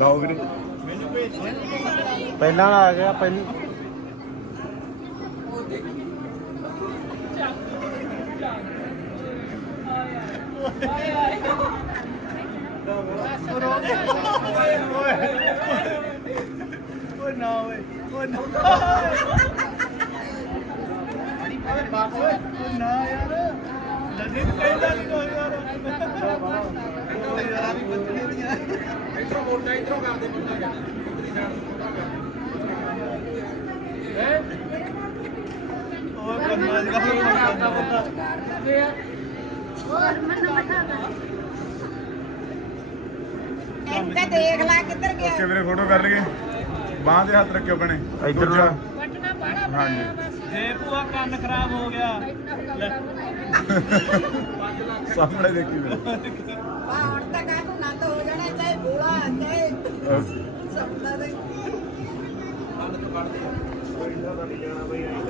ਗਾਓ ਵੀਰੇ। ਪਹਿਲਾਂ ਵਾਲਾ ਆ ਗਿਆ, ਪਹਿਲਾਂ ਓਏ ਨਾ ਓਏ। ਓਏ ਨਾ ਓਏ। ਨਾ ਯਾਰ। ਲੱਗੇ ਕਹਿੰਦਾ ਨਹੀਂ ਯਾਰ ਓਏ ਯਾਰ ਆ ਵੀ ਬੱਚੇ ਦੀਆਂ ਇਧਰੋਂ ਮੋਟਾ ਇਧਰੋਂ ਕਰਦੇ ਮੁੰਡਾ ਓਏ ਕੰਮਾਂ ਦੀ ਗੱਲ ਕਰਦਾ ਬੰਦਾ। ਹੋਰ ਮੈਨੂੰ ਬਠਾ ਇੱਥੇ ਦੇਖ ਲੈ ਕਿੱਧਰ ਗਿਆ। ਓਕੇ ਵੀਰੇ ਫੋਟੋ ਕਰ ਲਈਏ। ਬਾਂਹ ਦੇ ਹੱਥ ਰੱਖਿਓ ਭੈਣੇ। ਇੱਧਰ ਬਾੜਾ ਹਾਂਜੀ। ਜੇ ਭੂਆ ਕੰਨ ਖਰਾਬ ਹੋ ਗਿਆ ਲੈ। ਸਾਹਮਣੇ ਦੇਖੀ ਵੀਰੇ ਆ ਹੁਣ ਤਾਂ ਕਾਹਨੂੰ ਨੰਦ ਹੋ ਜਾਣਾ ਚਾਹੇ ਬੋਲਾ ਚਾਹੇ ਓਕੇ। ਸਪਨਾ ਦੇ